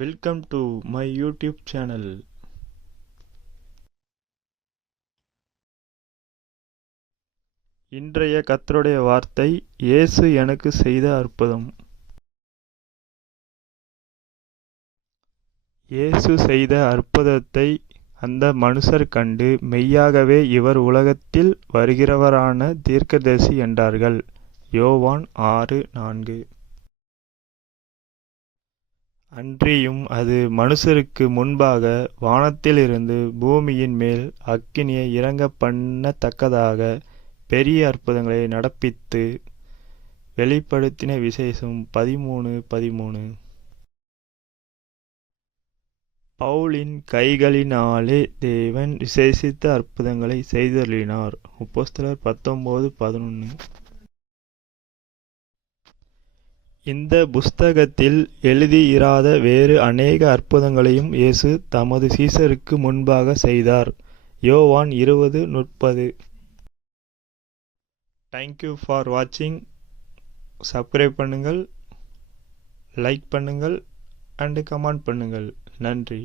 Welcome to my YouTube channel. இன்றைய கர்த்தருடைய வார்த்தை, இயேசு எனக்கு செய்த அற்புதம். இயேசு செய்த அற்புதத்தை அந்த மனுஷர் கண்டு, மெய்யாகவே இவர் உலகத்தில் வருகிறவரான தீர்க்கதரிசி என்றார்கள். யோவான் 6:4. அன்றியும் அது மனுஷருக்கு முன்பாக வானத்திலிருந்து பூமியின் மேல் அக்கினியை இறங்க பண்ணத்தக்கதாக பெரிய அற்புதங்களை நடப்பித்து வெளிப்படுத்தின. விசேஷம் 13:13. பவுலின் கைகளினாலே தேவன் விசேஷித்த அற்புதங்களை செய்தருளினார். அப்போஸ்தலர் 19:11. இந்த புஸ்தகத்தில் எழுதியிராத வேறு அநேக அற்புதங்களையும் இயேசு தமது சீஷருக்கு முன்பாக செய்தார். யோவான் 20:30. தேங்க்யூ ஃபார் வாட்சிங். சப்ஸ்கிரைப் பண்ணுங்கள், லைக் பண்ணுங்கள் அண்ட் கமெண்ட் பண்ணுங்கள். நன்றி.